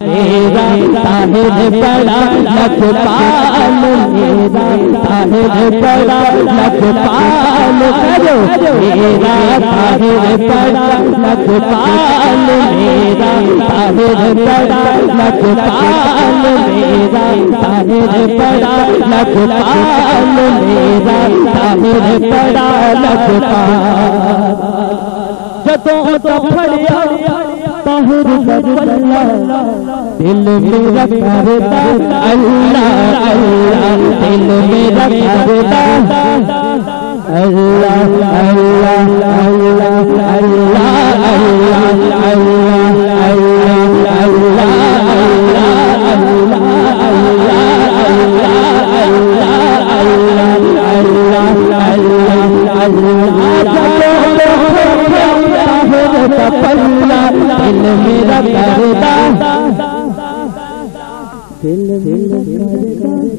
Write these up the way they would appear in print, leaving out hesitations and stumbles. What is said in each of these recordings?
मेरा साहिब बड़ा लखपाल, मेरा साहिब बड़ा लखपाल करो, मेरा साहिब बड़ा लखपाल, मेरा साहिब बड़ा लखपाल, मेरा साहिब बड़ा लखपाल, मेरा साहिब बड़ा लखपाल। जदों तो फड़िया ताहिर बल्ला दिल मेरा करता अल्लाह अल्लाह, दिल मेरा करता अल्लाह अल्लाह अल्लाह अल्लाह पल्ला दिल मेरा करता, दिल मेरा करता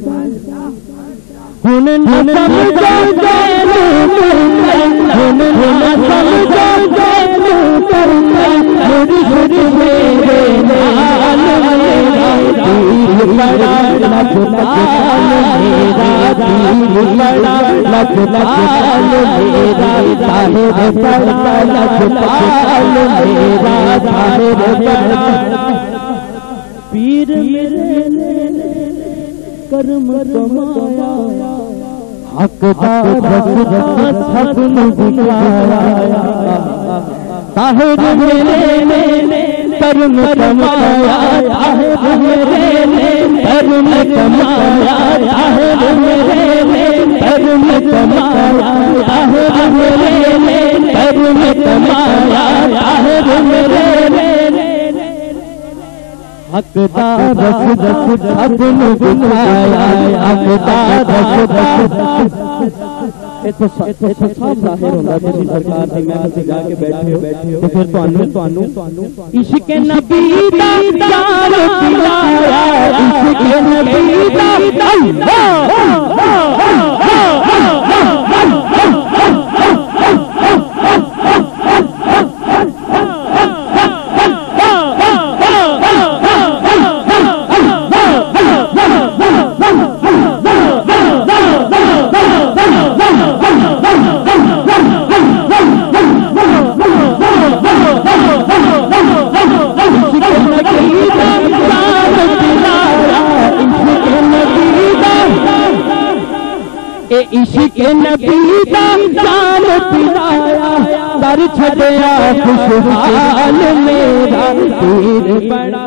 हुन न समझो जैनू हुन न समझो जैनू करता, मुझ मेरे नाल मेरा दिल बड़ा लखपाल, मेरा दिल बड़ा लखपाल, मेरा साहिब बड़ा लखपाल, मेरा साहिब बड़ा पीर मेरे कर्म कमाया, हकदार सबने दिखाया, साहिब मेरे कर्म कमाया, साहिब मेरे कर्म कमाया, साहिब मेरे कर्म कमाया, साहिब मेरे कर्म कमाया, साहिब मेरे हकदार सबने दिखाया, हकदार तो सब जाहिर होंदा तुसी सरकार दी महफिल ते जाके बैठे हो ते फिर तुहानू इश्क नबी दा जान पिलाया, इश्क नबी दा इश्क नबी दा जान पिलाया, कर छड़िया खुशहाल मेरा पीर बड़ा